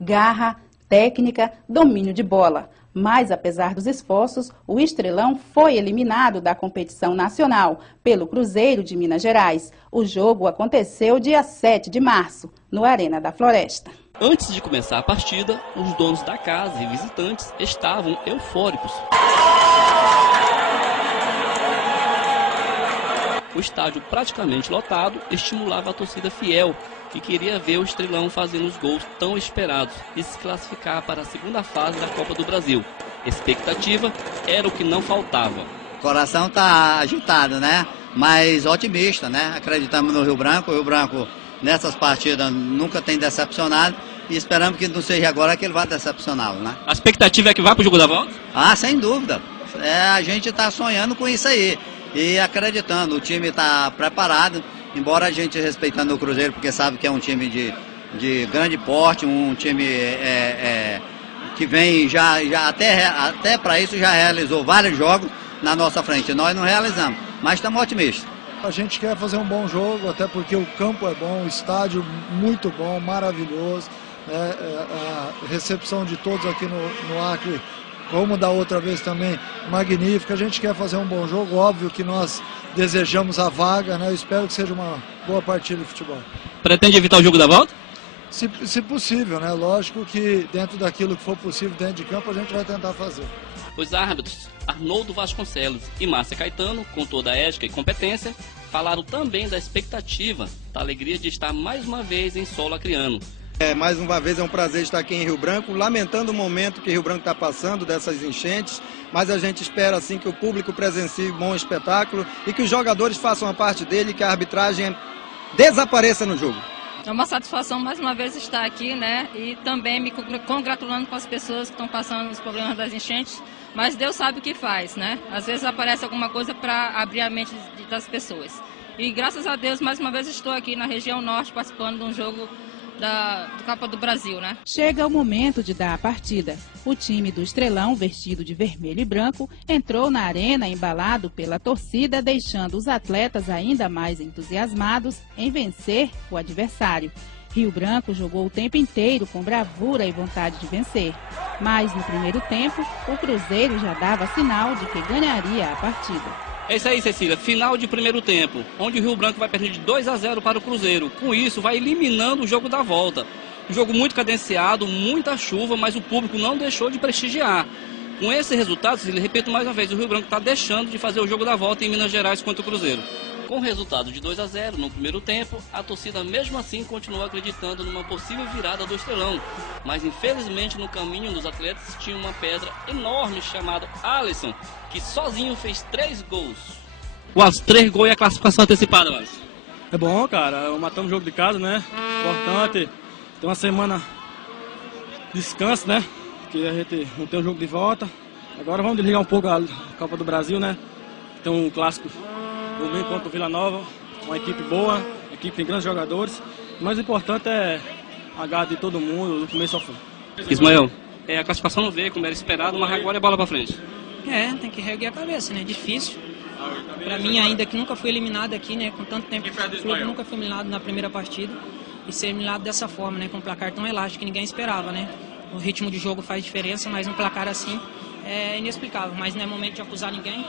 garra, técnica, domínio de bola. Mas, apesar dos esforços, o Estrelão foi eliminado da competição nacional pelo Cruzeiro de Minas Gerais. O jogo aconteceu dia 7 de março, no Arena da Floresta. Antes de começar a partida, os donos da casa e visitantes estavam eufóricos. O estádio praticamente lotado estimulava a torcida fiel, que queria ver o Estrelão fazendo os gols tão esperados e se classificar para a segunda fase da Copa do Brasil. Expectativa era o que não faltava. O coração está agitado, né? Mas otimista, né? Acreditamos no Rio Branco. O Rio Branco, nessas partidas, nunca tem decepcionado. E esperamos que não seja agora que ele vá decepcioná-lo, né? A expectativa é que vá para o jogo da volta? Ah, sem dúvida. A gente está sonhando com isso aí. E acreditando, o time está preparado. Embora a gente respeitando o Cruzeiro, porque sabe que é um time de grande porte, um time que vem já até para isso já realizou vários jogos na nossa frente. Nós não realizamos, mas estamos otimistas. A gente quer fazer um bom jogo, até porque o campo é bom, o estádio muito bom, maravilhoso. A recepção de todos aqui no Acre, como da outra vez também, magnífica. A gente quer fazer um bom jogo, óbvio que nós desejamos a vaga, né? Eu espero que seja uma boa partida de futebol. Pretende evitar o jogo da volta? Se possível, né? Lógico que dentro daquilo que for possível dentro de campo a gente vai tentar fazer. Os árbitros Arnoldo Vasconcelos e Márcia Caetano, com toda a ética e competência, falaram também da expectativa, da alegria de estar mais uma vez em solo acreano. Mais uma vez é um prazer estar aqui em Rio Branco, lamentando o momento que Rio Branco está passando dessas enchentes, mas a gente espera assim que o público presencie um bom espetáculo e que os jogadores façam a parte dele e que a arbitragem desapareça no jogo. É uma satisfação mais uma vez estar aqui, né? E também me congratulando com as pessoas que estão passando os problemas das enchentes, mas Deus sabe o que faz, né? Às vezes aparece alguma coisa para abrir a mente das pessoas. E graças a Deus, mais uma vez estou aqui na região norte participando de um jogo do Copa do Brasil, né? Chega o momento de dar a partida. O time do Estrelão, vestido de vermelho e branco, entrou na arena embalado pela torcida, deixando os atletas ainda mais entusiasmados em vencer o adversário. Rio Branco jogou o tempo inteiro com bravura e vontade de vencer. Mas no primeiro tempo, o Cruzeiro já dava sinal de que ganharia a partida. É isso aí, Cecília. Final de primeiro tempo, onde o Rio Branco vai perder de 2-0 para o Cruzeiro. Com isso, vai eliminando o jogo da volta. Um jogo muito cadenciado, muita chuva, mas o público não deixou de prestigiar. Com esse resultado, Cecília, repito mais uma vez, o Rio Branco está deixando de fazer o jogo da volta em Minas Gerais contra o Cruzeiro. Com o resultado de 2-0 no primeiro tempo, a torcida mesmo assim continua acreditando numa possível virada do Estrelão. Mas infelizmente no caminho dos atletas tinha uma pedra enorme chamada Alisson, que sozinho fez 3 gols. Os 3 gols e a classificação antecipada, Alisson. É bom, cara, matamos o jogo de casa, né? Importante, tem uma semana de descanso, né? Porque a gente não tem um jogo de volta. Agora vamos desligar um pouco a Copa do Brasil, né? Tem um clássico domingo contra o Vila Nova, uma equipe boa, equipe tem grandes jogadores. O mais importante é a garra de todo mundo, do começo ao fim. Ismael, a classificação não veio como era esperado, mas agora é bola pra frente. Tem que reerguer a cabeça, né? Difícil. Pra mim, ainda que nunca fui eliminado aqui, né? Com tanto tempo que clube, nunca fui eliminado na primeira partida. E ser eliminado dessa forma, né? Com um placar tão elástico que ninguém esperava, né? O ritmo de jogo faz diferença, mas um placar assim é inexplicável. Mas não é momento de acusar ninguém.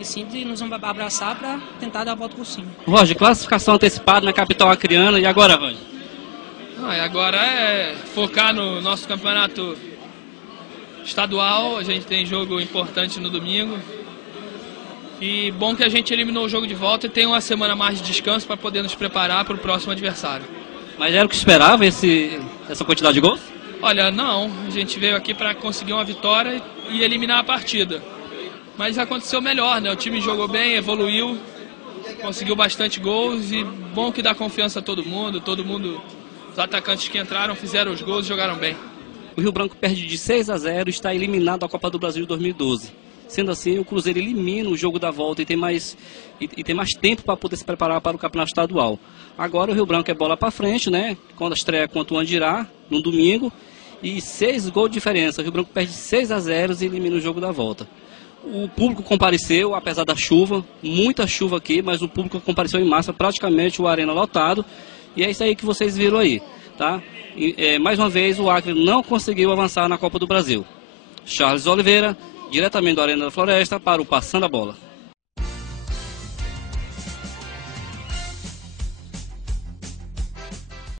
E sim de nos abraçar para tentar dar a volta por cima. Roger, classificação antecipada na capital acreana, e agora, Roger? Agora é focar no nosso campeonato estadual, a gente tem jogo importante no domingo. E bom que a gente eliminou o jogo de volta e tem uma semana mais de descanso para poder nos preparar para o próximo adversário. Mas era o que esperava essa quantidade de gols? Olha, não, a gente veio aqui para conseguir uma vitória e eliminar a partida. Mas aconteceu melhor, né? O time jogou bem, evoluiu, conseguiu bastante gols e bom que dá confiança a todo mundo, os atacantes que entraram fizeram os gols e jogaram bem. O Rio Branco perde de 6-0 e está eliminado da Copa do Brasil de 2012. Sendo assim, o Cruzeiro elimina o jogo da volta e tem mais tempo para poder se preparar para o campeonato estadual. Agora o Rio Branco é bola para frente, né? Quando a estreia contra o Andirá, no domingo, e 6 gols de diferença. O Rio Branco perde 6-0 e elimina o jogo da volta. O público compareceu, apesar da chuva, muita chuva aqui, mas o público compareceu em massa, praticamente o arena lotado. E é isso aí que vocês viram aí. tá? Mais uma vez o Acre não conseguiu avançar na Copa do Brasil. Charles Oliveira, diretamente da Arena da Floresta, para o Passando a Bola.